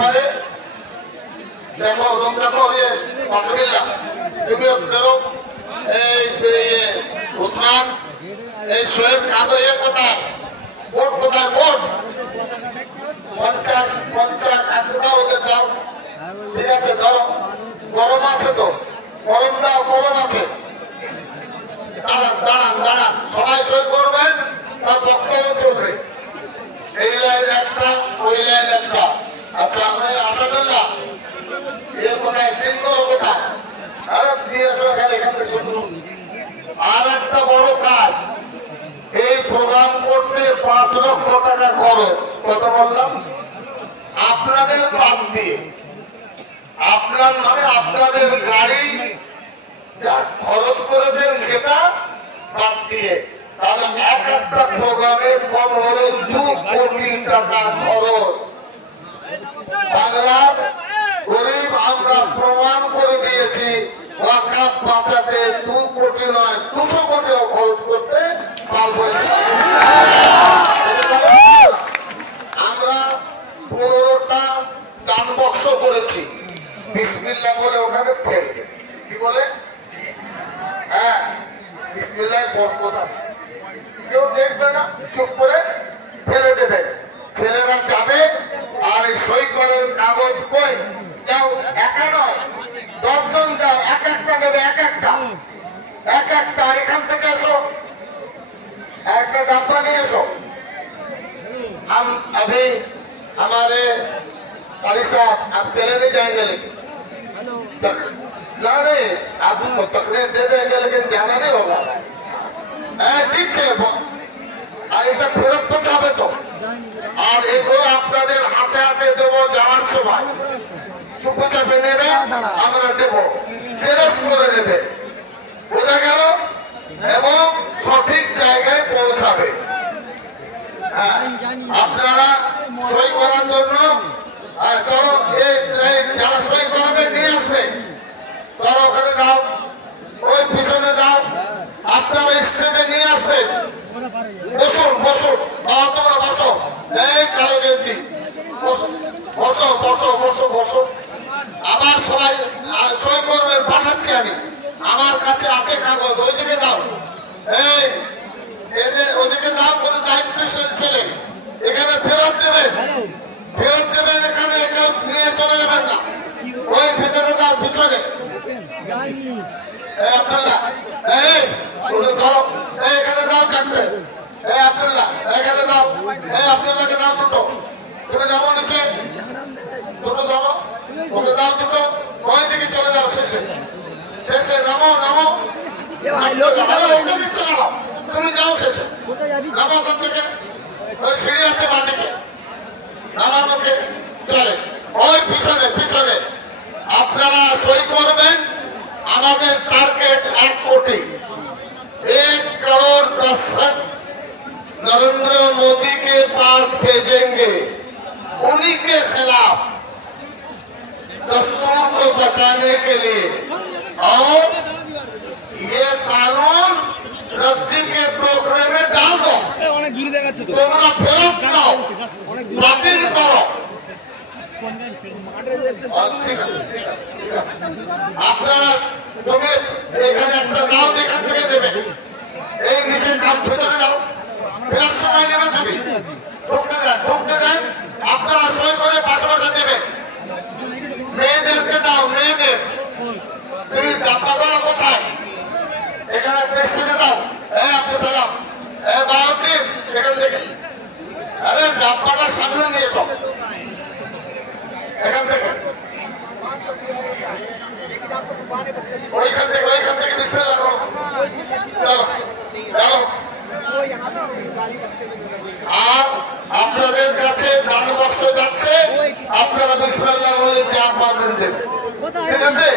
পারে। দেখো লোক দেখো মাসবিল্লা তুমি বেরো এই উসমান এই শোয়ের কাদো কোথায় ভোট কোথায় ভোট 50 100 ওদের দাও ঠিক আছে ধরো কলম আছে তো কলম দাও কলম আছে দাঁড়ান সবাই সই করবেন তার বক্তব্য চলবে এই লাইন একটা ওই লাইন একটা আচ্ছা আমি আসাদুল্লাহ কোথায় পিনগুলো কোথায় আরে দিয়ে এসো এখান থেকে শুরু আর একটা বড় কাজ এই প্রোগ্রাম করতে 5 লক্ষ টাকা খরচ কত বললাম আপনাদের বাদ দিয়ে আপনার মানে আপনাদের গাড়ি যা খরচ করেছেন সেটা বাদ দিয়ে তাহলে একটা প্রোগ্রামে কম হলো 2 কোটি টাকা খরচ বাংলার গরিব আমরা প্রমাণ করে দিয়েছি ওয়াকাফ বাঁচাতে 2 কোটি নয় 200 কোটিও খরচ করতে পারবো আমরা 15টা দান বক্স করেছি বিসমিল্লাহ বলে ওখানে ফেলবে কি বলে হ্যাঁ বিসমিল্লাহ বরকত আছে কেউ দেখবে না চুপ করে ফেলে দেবে ছেলেরা যাবে আর এই সই করার কাগজ কই যাও একা নয় 10 জন যাও এক একটা নেবে এক একটা এখান থেকে এসো একটা ডাব্বা নিয়ে एसो हम अभी हमारे कारी साहब आप चले नहीं जाएंगे लेकिन नहीं आपको तकलीफ दे देंगे लेकिन जाना नहीं होगा দিচ্ছে আর এটা ফেরত পেতে হবে তো আর এগুলো আপনাদের হাতে হাতে দেবো যাওয়ার সময় চুপো চাপে নেবে আমরা দেবো জেরক্স করে নেবে বোঝা গেল এবং সঠিক জায়গায় পৌঁছাবে আপনারা সই করার জন্য চলো যারা সই করাবে নিয়ে আসবে চলো ওখানে দাও ওই পিছনে দাও আপনারা স্টেজে নিয়ে আসবেন বসুন তোমরা বসো এই কালো গেঞ্জি বসো আবার সবাই সই করবেন পাঠাচ্ছি আমি আমার কাছে আছে কাগজ ওইদিকে দাও এই এদের ওইদিকে দাও কোনো দায়িত্বশীল ছেলে এখানে ফেরত দেবেন এখানে কেউ নিয়ে চলে যাবেন না ওই ভিতরে দাও পিছনে আব্দুল্লাহ ধরো এখানে দাও চারটে আব্দুল্লাহ এখানে দাও আব্দুল্লাহকে দাও দুটো তুমি নামো নিচে দুটো ধরো ওকে দাও দুটো ওই দিকে চলে যাও শেষে নামো ওকে দিচ্ছ কেন তুমি যাও শেষে নামো ওখান থেকে ওই সিঁড়ি আছে বাঁদিকে নামানোকে চলে ওই পিছনে আপনারা সই করবেন আমাদের टारगेट 1 कोटी 1 करोड़ 10 लाख नरेंद्र मोदी के पास भेजेंगे उन्हीं के खिलाफ दस्तूर को बचाने के लिए और ये कानून रद्दी के टोकरे में डाल दो तुम्हारा फेरत दो बातिल करो আপনারা তুমি এখানে একটা দাও এখান থেকে দেবে এই নিচে কাপ ভিতরে যাও ফেরার সময় নেবে তুমি ঢুকতে দেন আপনারা সই করে পাশাপাশি দেবে মেয়েদেরকে দাও মেয়েদের তুমি ডাব্বাগুলো কোথায় এখানে প্রেস্টিজে দাও আব্দুল সালাম বাউদ্দিন এখান থেকে আরে ডাব্বাটা সামনে নিয়ে এসো এখান থেকে ওইখান থেকে বিসমিল্লাহ করো চলো আর আপনাদের কাছে দান বক্স যাচ্ছে আপনারা বিসমিল্লাহ বলে যা পারবেন দেবেন ঠিক আছে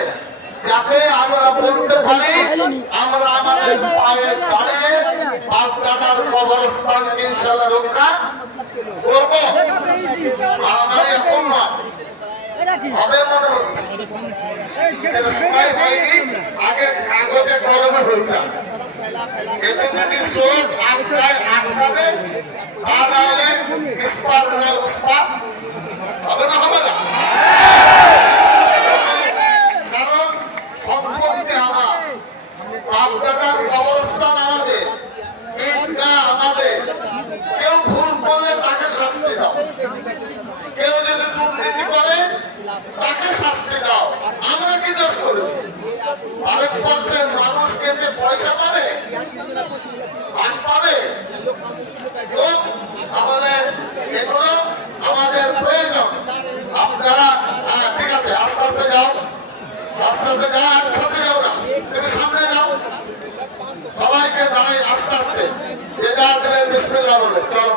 যাতে আমরা বলতে পারি আমরা আমাদের পায়ে দাঁড়িয়ে বাপ দাদার কবরস্থান ইনশাআল্লাহ রক্ষা করবো আমার এখন নয় হবে মনে হচ্ছে সেটা সময় হয়নি আগে কাগজে কলমে হয়েছে এতে যদি স্রোত আটকাবে তা না হলে ইস্পাত না উস্পাত হবে না 1% মানুষ পেতে পয়সা পাবে, ভাগ পাবে। তো তাহলে এগুলো আমাদের প্রয়োজন। আপনারা ঠিক আছে, আস্তে আস্তে যাও, আস্তে আস্তে যাও, একসাথে যাও না, তুমি সামনে যাও, সবাইকে দাঁড়াই আস্তে আস্তে যে যা দেবেন বিসমিল্লাহ বলে চলো।